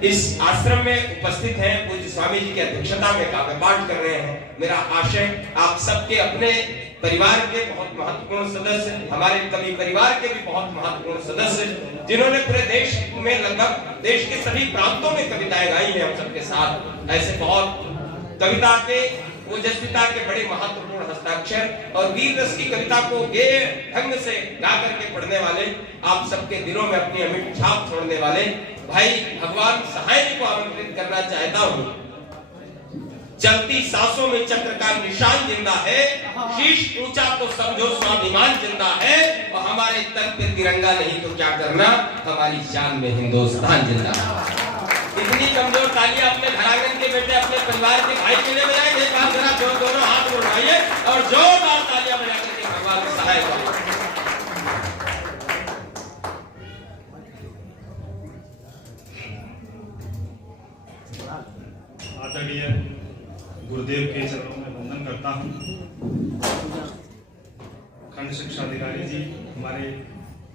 इस आश्रम में उपस्थित हैं, पूज्य स्वामी जी की अध्यक्षता में काव्य पाठ कर रहे हैं। मेरा आशय आप सबके अपने परिवार के बहुत महत्वपूर्ण सदस्य, हमारे कवि परिवार के भी बहुत महत्वपूर्ण सदस्य, जिन्होंने पूरे देश में लगभग देश के सभी प्रांतों में कविताएं गाई हैं हम सबके साथ, ऐसे बहुत कविता के ओजस्विता के बड़े महत्वपूर्ण हस्ताक्षर और वीर रस की कविता को गेय ढंग से गा करके पढ़ने वाले, आप सबके दिलों में अपनी अमिट छाप छोड़ने वाले भाई भगवान सहाय जी को आमंत्रित करना चाहता हूँ। चलती सांसों में चक्र का निशान जिंदा है, शीश ऊंचा तो समझो स्वाभिमान जिंदा है, और हमारे तन पे तिरंगा नहीं तो क्या करना, हमारी शान में हिंदुस्तान जिंदा है। इतनी कमजोर तालियां अपने घरांगन के बेटे, अपने परिवार के भाई के लिए बजाएंगे। एक बार जरा दोनों हाथ उठाइए और जोरदार तालियां बजा करके भगवान सहाय करें। आदरणीय गुरुदेव के चरणों में वंदन करता हूँ। खंड शिक्षा अधिकारी जी, हमारे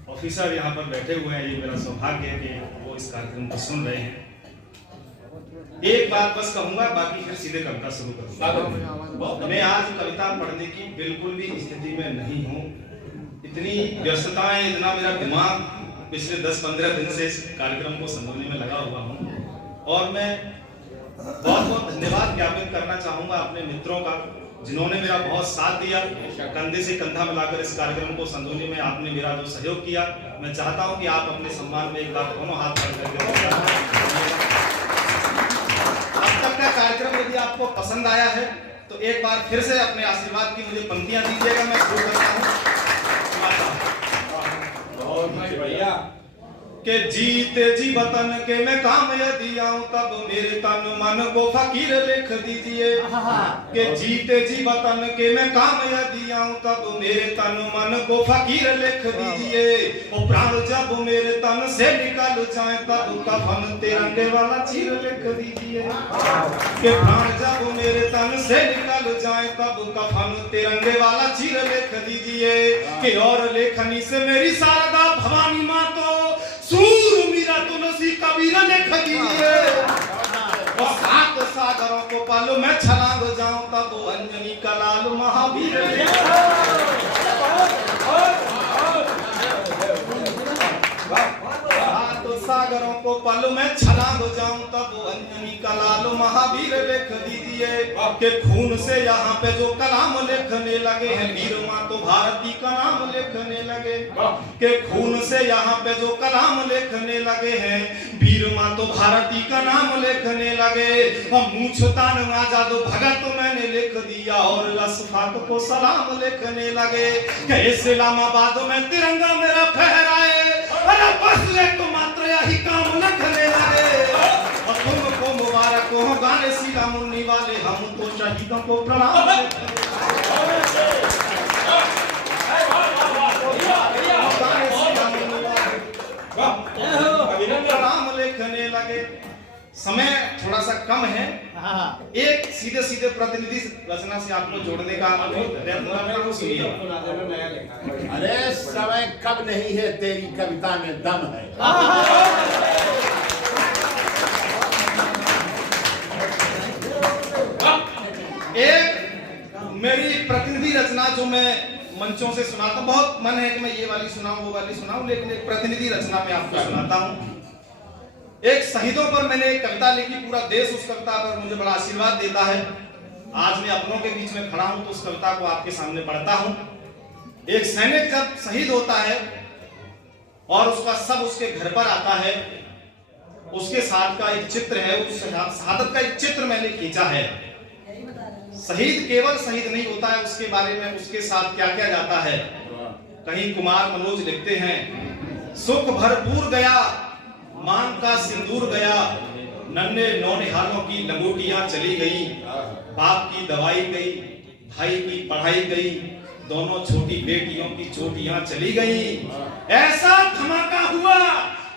ऑफिसर यहाँ पर बैठे हुए हैं, ये मेरा सौभाग्य है कि वो इस कार्यक्रम को सुन रहे हैं। एक बात बस कहूंगा, बाकी फिर सीधे कविता शुरू करूंगा। मैं आज कविता पढ़ने की बिल्कुल भी स्थिति में नहीं हूँ। इतनी व्यस्तताएं, इतना मेरा दिमाग पिछले 10-15 दिन से इस कार्यक्रम को संभालने में लगा हुआ हूँ। और मैं बहुत बहुत धन्यवाद ज्ञापित करना चाहूंगा अपने मित्रों का, जिन्होंने मेरा बहुत साथ दिया, कंधे से कंधा मिलाकर इस कार्यक्रम को संजोने में आपने मेरा जो सहयोग किया। मैं चाहता हूं कि आप अपने सम्मान में एक बार दोनों हाथ बढ़ करके, अब तक का कार्यक्रम यदि आपको पसंद आया है तो एक बार फिर से अपने आशीर्वाद की मुझे पंक्तियां दीजिएगा। मैं शुरू करता हूँ के जीते जी वतन के मैं काम यदि आऊं, तब मेरे तन मन को फकीर लिख दीजिए। के जीते जी वतन के मैं काम यदि आऊं, तब मेरे तन मन को फकीर लिख दीजिए। ओ प्राण जब मेरे तन से निकल जाए, तब कफन तिरंगे वाला चीर लिख दीजिए। के प्राण जब मेरे तन से निकल जाए, तब कफन तिरंगे वाला चीर लिख दीजिए। के और लेखनी से मेरी शारदा भवानी माँ तो सूर मीरा तुलसी कबीर लिख दीजिए। और 7 सागरों को पालो मैं छलांग जाऊं, तब अंजनी का लाल महावीर। 7 सागरों को पल में छलांग जाऊं, तब अंजनी का लाल महावीर लिख दीजिए। के खून से यहाँ पे जो कलाम लिखने लगे हैं, वीर माँ तो भारती का नाम लिखने लगे। के खून से यहाँ पे जो कलाम लिखने लगे हैं, वीर माँ तो भारती का नाम लिखने लगे। हम मूछतान आजाद भगत मैंने लिख दिया, और अशफाक को सलाम लिखने लगे। के इस्लामाबाद में तिरंगा मेरा फहराए, अरे बस एक मात्र यही काम लिखने लगे। और तुमको मुबारक हो गाने सीधा मुन्नी वाले, हम तो शहीदों को प्रणाम लिखने लगे। समय थोड़ा सा कम है, एक सीधे सीधे प्रतिनिधि रचना से आपको जोड़ने का प्रयत्न सुनिए। अरे समय कब नहीं है, तेरी कविता में दम है। एक मेरी प्रतिनिधि रचना जो मैं मंचों से सुनाता, बहुत मन है कि मैं ये वाली सुनाऊं वो वाली सुनाऊं, लेकिन एक प्रतिनिधि रचना मैं आपको सुनाता हूं। एक शहीदों पर मैंने एक कविता लिखी, पूरा देश उस कविता पर मुझे बड़ा आशीर्वाद देता है। आज मैं अपनों के बीच में खड़ा हूं तो उस कविता को आपके सामने पढ़ता हूं। एक सैनिक जब शहीद होता है और उसका सब उसके घर पर आता है, उसके साथ का एक चित्र है, उस शहादत का एक चित्र मैंने खींचा है। शहीद केवल शहीद नहीं होता है, उसके बारे में उसके साथ क्या क्या जाता है। कहीं कुमार मनोज लिखते हैं, सुख भरपूर गया मांग का सिंदूर गया, नन्हे नौनिहालों की लंगोटियां चली गई, बाप की दवाई गई, भाई की पढ़ाई गई, दोनों छोटी बेटियों की चोटियां चली गई। ऐसा धमाका हुआ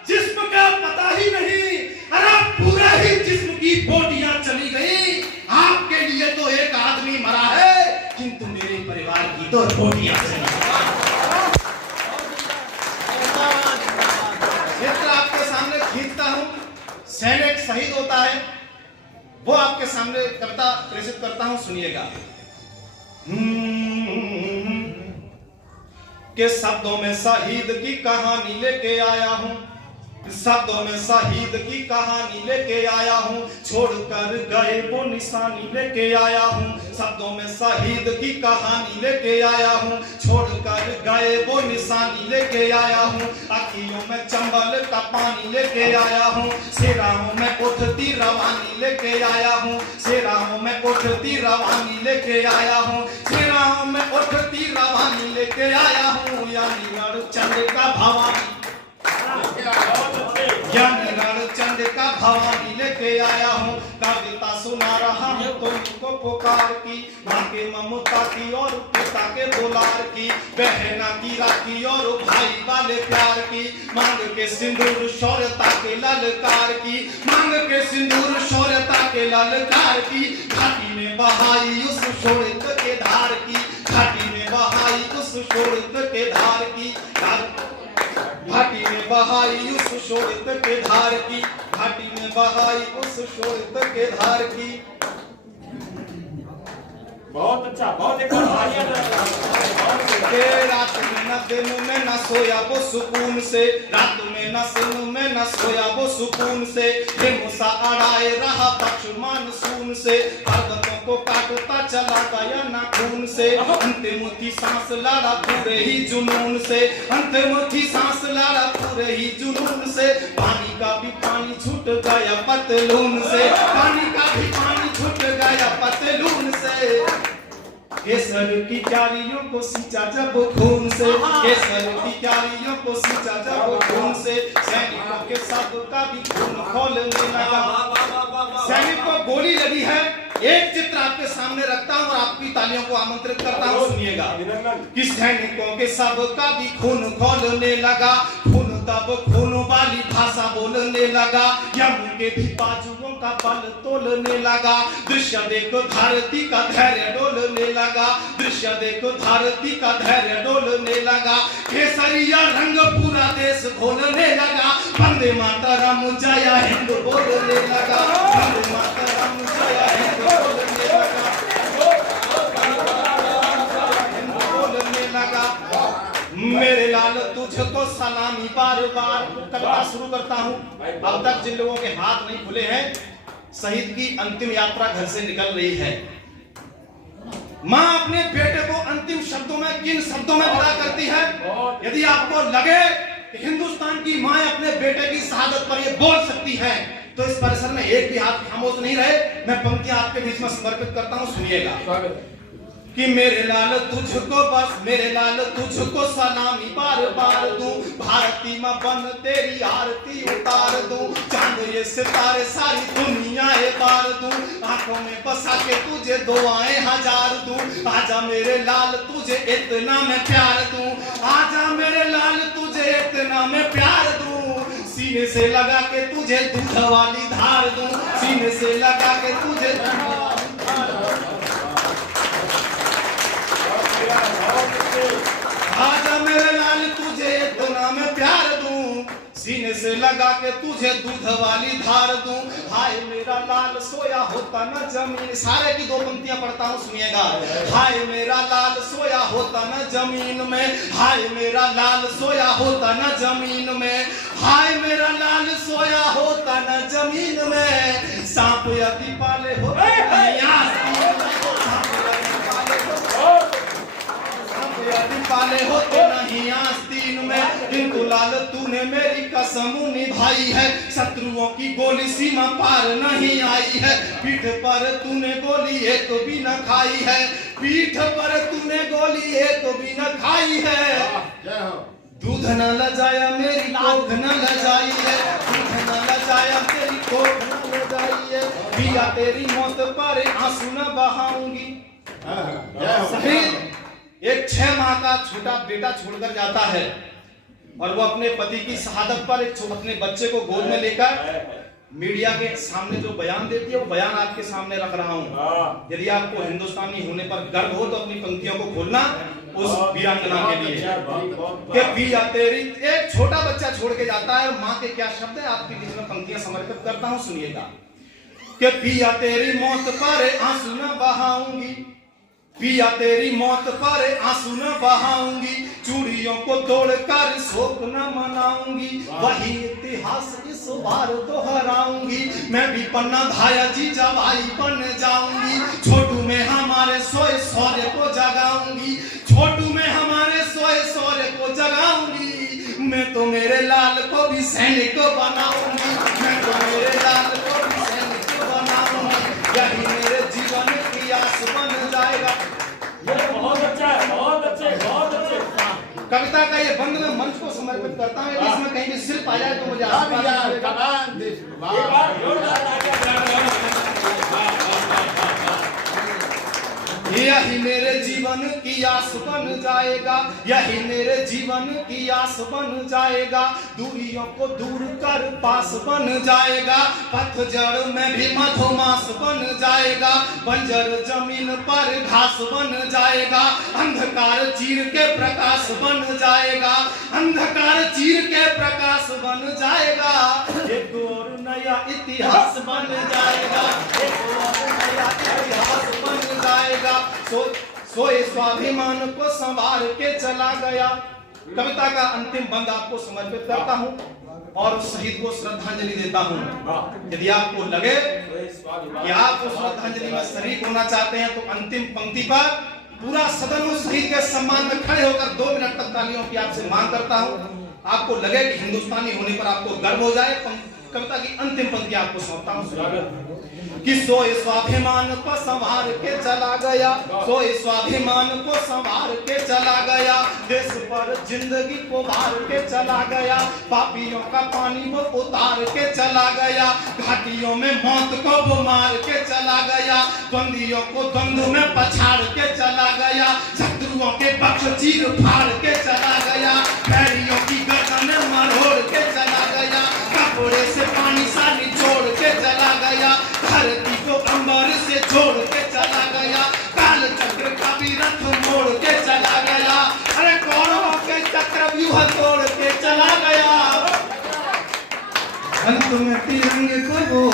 जिस्म का पता ही नहीं, अरे पूरा ही जिस्म की बोटियां चली गई। आपके लिए तो एक आदमी मरा है, किंतु मेरे परिवार की तो बोटियां चली गई। चित्र आपके सामने खींचता हूं। सैनिक एक शहीद होता है, वो आपके सामने कविता प्रेषित करता हूं, सुनिएगा। के शब्दों में शहीद की कहानी लेके आया हूं, शब्दों में शहीद की कहानी लेके आया हूं, छोड़कर गए वो निशानी लेके आया हूं, शब्दों में शहीद की कहानी लेके आया हूं, छोड़कर गए वो निशानी लेके आया हूं, अखियों में चंबल का पानी लेके आया हूं, सिराहों में उठती रवानी लेके आया हूं, सिराहों में उठती रवानी लेके आया हूं, सिराहों में उठती रवानी लेके आया हूं, यानी चंद्र का भवानी, यानी रणचंद का भवानी लेके आया हूँ, कविता सुना रहा हूँ तुमको पुकार की, माँ के ममता की और पिता के दुलार की, बहना की राखी और भाई वाले प्यार की, मांग के सिंदूर शौर्यता के ललकार की, मांग के सिंदूर शौर्यता के ललकार की, घाटी में बहाई उस शोणित के धार की, घाटी में बहाई उस शोणित के धार की, घाटी में बहाई उस शोणित के धार की, घाटी में बहाई उस शोणित के धार की। बहुत अच्छा, बहुत एक रात में न दिन में न सोया वो सुकून से, रात में न दिन में न सोया वो सुकून से, हिमसा अड़ाए रहा पक्ष मानसून से, पर्वतों को काटता चला गया नाखून से, अंतिम थी सांस लड़ा पूरे ही जुनून से, अंतिम थी सांस लड़ा पूरे ही जुनून से, पानी का भी पानी छूट गया पतलून से, पानी का भी पानी छूट गया पतलून से, केसर की क्यारियों को सींचा जब खून से, केसर की क्यारियों को सींचा जब खून से, सैनिकों के सब का भी खून खौलने लगा, सैनिक को गोली लगी है। एक चित्र आपके सामने रखता हूं और आपकी तालियों को आमंत्रित करता हूं, सुनिएगा कि सैनिकों के सब का भी खून खौलने लगा, खून तब खून वाली भाषा बोलने लगा, यम के भी बाजुओं का बल तोलने लगा, दृश्य देखो धरती का धैर्य डोलने लगा, दृश्य देखो धरती का धैर्य डोलने लगा, केसरिया रंग पूरा देश घोलने लगा, वंदे मातरम जय हिंद बोलने लगा, वंदे मातरम जय हिंद बोलने लगा, बोलने लगा। मेरे लाल तुझको सलामी बार बार। कविता शुरू करता हूँ। अब तक जिन लोगों के हाथ नहीं खुले हैं, शहीद की अंतिम यात्रा घर से निकल रही है। माँ अपने बेटे को अंतिम शब्दों में किन शब्दों में विदा करती है? यदि आपको लगे कि हिंदुस्तान की माँ अपने बेटे की शहादत पर ये बोल सकती है, तो इस परिसर में एक भी हाथ खामोश नहीं रहे। मैं पंक्तियां आपके बीच में समर्पित करता हूँ, सुनिएगा कि मेरे लाल तुझको बस, मेरे लाल तुझको सलामी बार बार दूं, भारती मां बन तेरी आरती उतार दूं, चांद ये सितारे सारी दुनिया पार दूं, आंखों में बसा के तुझे दुआएं हजार दूं, आजा मेरे लाल तुझे इतना मैं प्यार दूं, आजा मेरे लाल तुझे इतना मैं प्यार दूं, सीने से लगा के तुझे दूध वाली धार दूं, सीने से लगा के तुझे आजा मेरे लाल तुझे इतना मैं प्यार दूं, सीने से लगा के तुझे दूध वाली धार दूं, हाय मेरा लाल सोया होता न जमीन। सारे की दो पंक्तियां पढ़ता हूं, सुनिएगा। हाय मेरा लाल सोया होता न जमीन में, हाय मेरा लाल सोया होता न जमीन में, हाय मेरा लाल सोया होता न जमीन में, सांप यदि पाले होते पाले होते नहीं आस्तीन में, किंतु लाल तूने मेरी कसम निभाई है, शत्रुओं की गोली सीमा पार नहीं आई है, पीठ पर तूने गोली एक भी न खाई है, पीठ पर तूने गोली एक भी न खाई है, दूध न लजाया मेरी कोख न लजाई है, दूध न लजाया तेरी कोख न लजाई है, पिया तेरी मौत पर आंसू न बहाऊंगी। शहीद एक 6 माह का छोटा बेटा छोड़कर जाता है और वो अपने पति की शहादत पर अपने बच्चे को गोद में लेकर मीडिया के सामने जो बयान देती है, वो बयान आपके सामने रख रहा हूं। यदि आपको हिंदुस्तानी होने पर गर्व हो तो अपनी पंक्तियों को खोलना उस वीरांगना के लिए बहुत कि पिया तेरी, एक छोटा बच्चा छोड़ के जाता है, माँ के क्या शब्द है आपके बीच में पंक्तियां समर्पित करता हूं, सुनिएगा। कि पिया तेरी मौत पर आंसू न बहाऊंगी, पिया तेरी मौत पर आंसू न बहाऊंगी, चूड़ियों को तोड़कर शोक न मनाऊंगी, वही इतिहास इस बार दोहराऊंगी, मैं भी पन्ना धाया जी जवाई बन जाऊंगी, छोटू में हमारे सोए सौर्य को जगाऊंगी, छोटू में हमारे सोए सौर्य को जगाऊंगी, मैं तो मेरे लाल को भी सैनिक बनाऊंगी, मैं तो मेरे लाल को भी सैनिक बनाऊंगी, यही मेरे जीवन की आस बन जाएगा। ये बहुत अच्छा है, बहुत अच्छे, बहुत अच्छे। कविता का ये बंद में मंच को समर्पित करता हूँ, यदि इसमें कहीं भी शिल्प आ जाए तो मुझे अब आशीर्वाद यार मिलेगा। कमान दिस एक बार जोरदार तालियां। यही मेरे जीवन की आस बन जाएगा, यही मेरे जीवन की आस बन जाएगा, दूरियों को दूर कर पास बन जाएगा, पतझड़ में भी मधुमास बन जाएगा, बंजर जमीन पर घास बन जाएगा, अंधकार चीर के प्रकाश बन जाएगा, अंधकार चीर के प्रकाश बन जाएगा, एक और नया इतिहास बन जाएगा, एक और नया इतिहास बन जाएगा, सोए स्वाभिमान को संवार के चला गया। कविता का अंतिम बंद आपको समर्पित करता हूं और शहीद को श्रद्धांजलि देता हूं। यदि आपको लगे कि आप उस श्रद्धांजलि में शरीक होना चाहते हैं तो अंतिम पंक्ति पर पूरा सदन उस शहीद के सम्मान में खड़े होकर 2 मिनट तक तालियों की आपसे मांग करता हूं। आपको लगे कि हिंदुस्तानी होने पर आपको गर्व हो जाए, कविता की अंतिम पंक्ति आपको सौंपता हूं कि सोए स्वाभिमान को संवार के चला गया, सोए स्वाभिमान को संवार के चला गया, देश पर जिंदगी को भार के चला गया, पापियों का पानी वो उतार के चला गया, घाटियों में मौत को वो मार के चला गया, बंदियों को द्वंद्व में पछाड़ के चला गया, शत्रुओं के बक्ष चीर फाड़ के चला गया, बैरियों की गर्दन मरोड़ के चला गया, कपड़े से पानी सा निचोड़ के चला गया, धरती को अंबर से जोड़ के चला गया, काल चक्र का भी रथ मोड़ के चला गया, अरे कौरवों के चक्र व्यूह तोड़ के चला गया, अंत में तिरंगे को